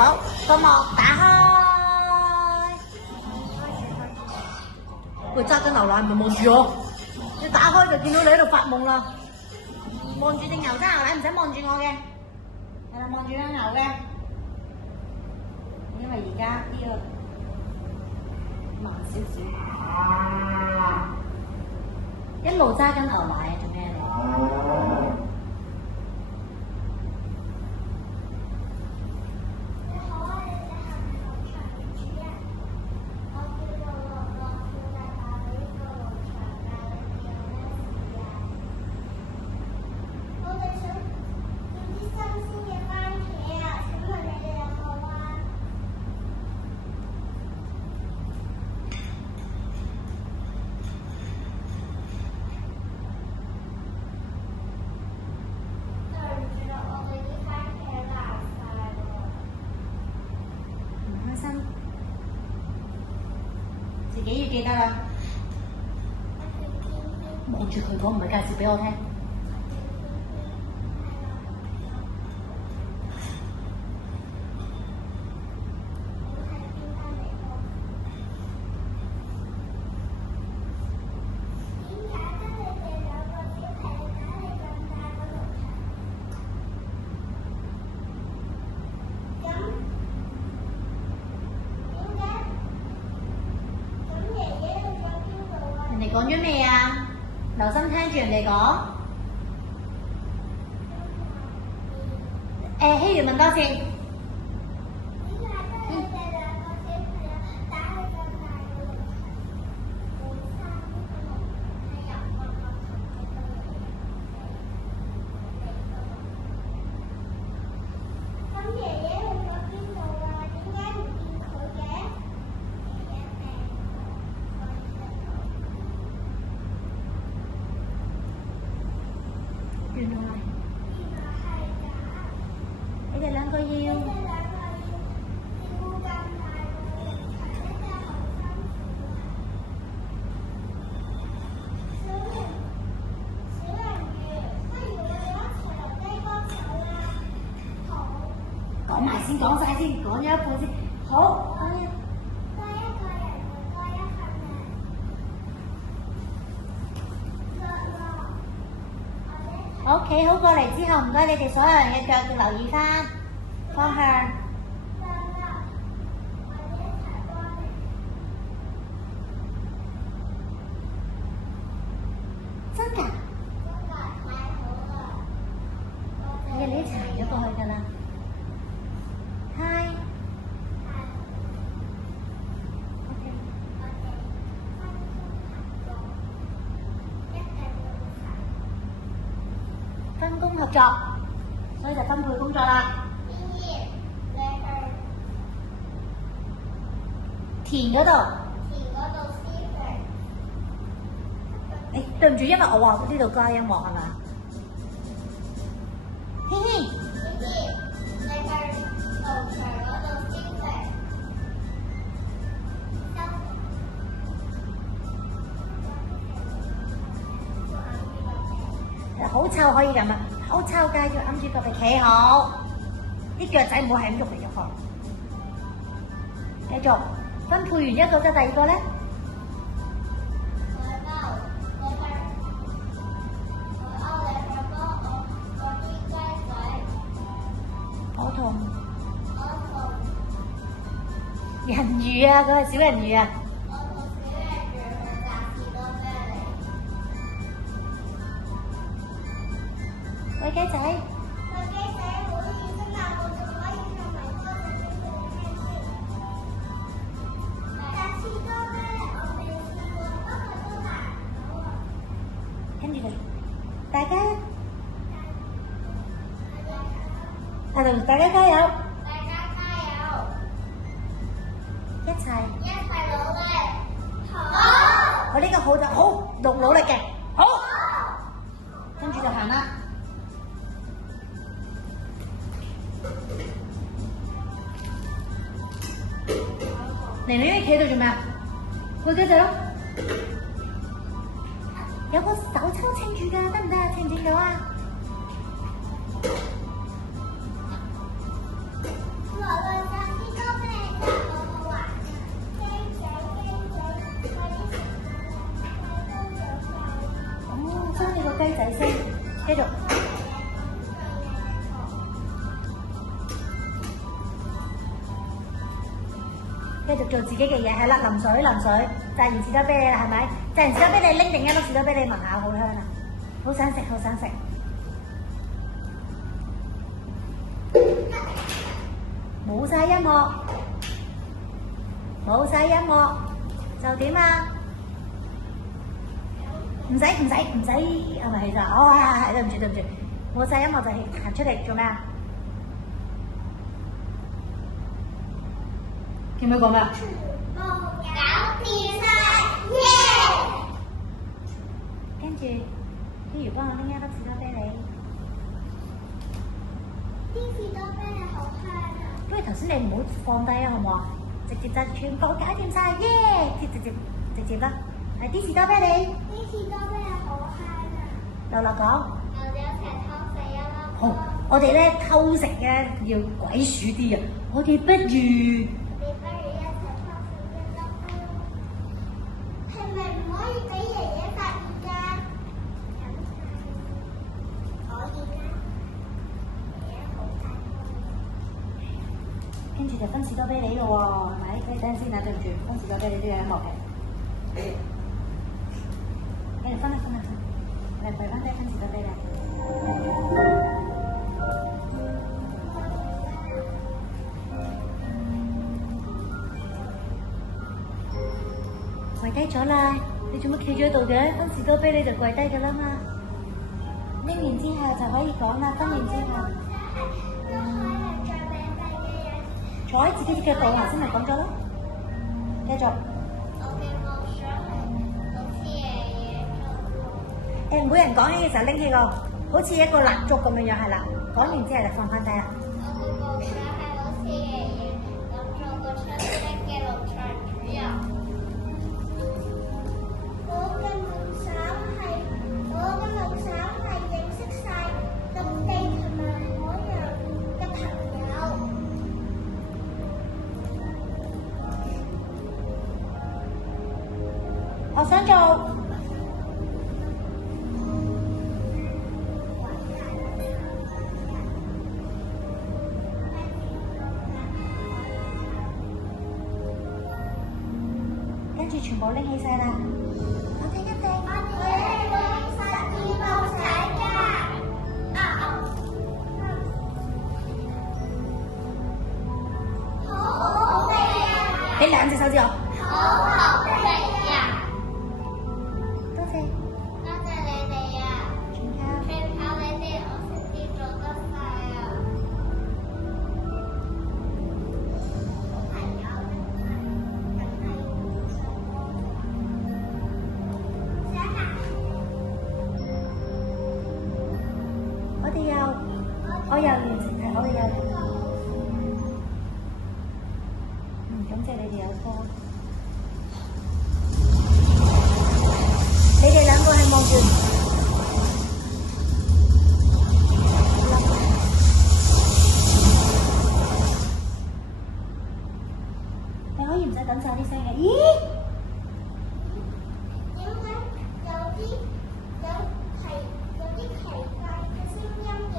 好，個幕打開。佢揸緊牛奶，唔係望住我。你打開就見到你喺度發夢啦。望住隻牛揸牛奶，唔使望住我嘅。係啦，望住隻牛嘅。因為而家呢個慢少少，一路揸緊牛奶做咩嚟？自己要記得啦，望住佢講，唔係介紹俾我聽。人哋講咗咩啊？留心聽住人哋講。希如問多次。原來你哋兩個要講埋先，講晒先，講咗一半先。好。我企好過嚟之後，唔該你哋所有人嘅腳要留意翻方向。真㗎？你哋一齊行咗過去㗎啦。Hi。分工合作，所以就分配工作啦。田嗰度。誒，對唔住，因為我話呢度加音樂係嘛？嘻嘻。好臭可以咁啊！好臭㗎，要揞住個鼻企好，啲腳仔唔好係咁喐嚟喐去。繼續分配完一個，就第二個咧。我同人魚啊，佢係小人魚啊。喂，雞仔。喂，雞仔，好熱真啊！我仲可以同埋哥仔一齊聽先。下次多咧，我未試過，不過都難到啊。跟住嚟，大家，大家加油！大家加油！一齊努力。好。我呢個好就好，努力嘅，好。跟住就行啦。玲玲，你企喺度做咩啊？去嗰隻咯，有個手抽撐住㗎，得唔得啊？撐唔撐到啊？我繼續做自己嘅嘢，係啦，淋水，榨完士多啤梨啦，係咪？榨完士多啤梨拎定一粒士多啤梨聞下，好香啊！好想食，好想食。冇晒音樂，冇晒音樂，就點啊？唔使，係咪其實？哦，係，對唔住，冇晒音樂就行出嚟做咩啊？見唔見講咩啊？全部搞掂晒，耶！跟住，不如幫我拎一粒士多啤梨。啲士多啤梨好香啊！不如頭先你唔好放低啊，好唔好啊？直接就全部搞掂晒，耶！直接啦，係啲士多啤梨。啲士多啤梨好香啊！樂樂講。我哋一齊偷食一粒。好，我哋咧偷食咧要鬼鼠啲啊！我哋不如。你不如一齊偷食一粒啊！係咪唔可以俾爺爺發現㗎？可以啦。爺爺好大個。跟住就分士多啤梨咯喎，係咪？你等陣先啊，對唔住，分士多啤梨都有音樂嘅。跟住分啦，嚟陪翻低分士多啤梨。跪低咗啦！你做乜企咗喺度嘅？分士多啤梨就跪低㗎啦嘛。拎完之後就可以講啦，分完之後。坐喺自己隻腳度，頭先咪講咗咯。繼續。我嘅夢想係好似爺爺咁。每人講起嘅時候拎起個，好似一個蠟燭咁樣樣係啦。講完之後就放翻低啦。我嘅夢想係好似爺爺咁做個出色嘅農場主人。我嘅夢想係認識晒陸地同埋海洋嘅朋友。我想做。跟住全部拎起晒啦。我哋一定。我哋會12步踩㗎。好好味啊！俾兩隻手指我。好好味啊！多謝。多謝你哋啊！全靠。全靠你哋，我先至做得晒啊！小朋友梗係想啊！我又完成係我哋又。感謝你哋有歌。你哋兩個係望住。你可以唔使等晒啲聲嘅。咦？點解有啲奇怪嘅聲音嘅？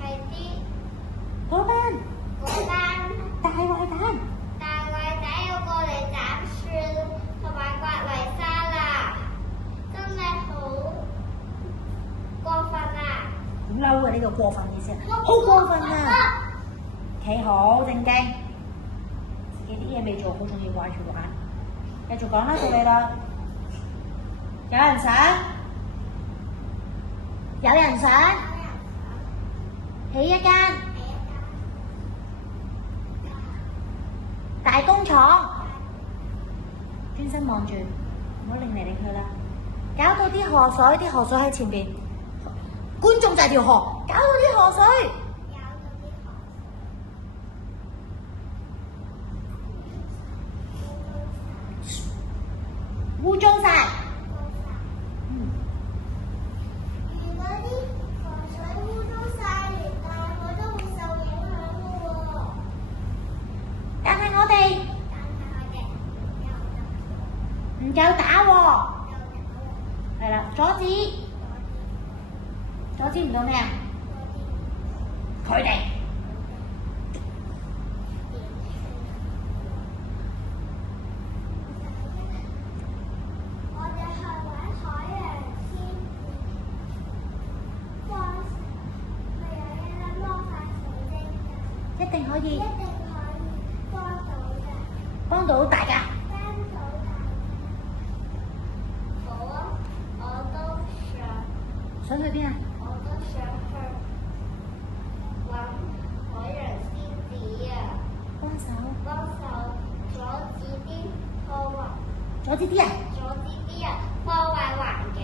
係啲嗰班大壞蛋。大壞蛋要過嚟斬樹同埋刮泥沙啦，真係好過分啊！好嬲啊！呢個過分意思啊，好過分啊！企好正經，自己啲嘢未做好，仲要掛住玩。繼續講啦，到你啦。有人想起一間大工廠，專心望住，唔好擰嚟擰去啦。搞到啲河水喺前邊，觀眾就係條河，搞到啲河水污糟晒。如果啲河水污糟晒，連大海都會受影響嘅喎。但係我哋唔夠打喎。係啦，阻止唔到咩啊？佢哋定可以一定可以幫到嘅。幫到大家。我都想去邊啊？想去揾海洋仙子啊！幫手阻止啲破壞，阻止啲人破壞環境。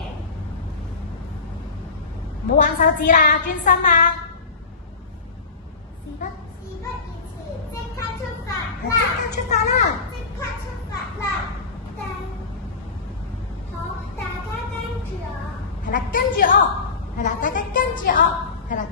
唔好玩手指啦，專心啊！事不宜遲，即刻出發即啦！刻出發啦！即刻出發啦！好，大家跟住我。係啦，跟住我，係啦，大家跟住我，係啦。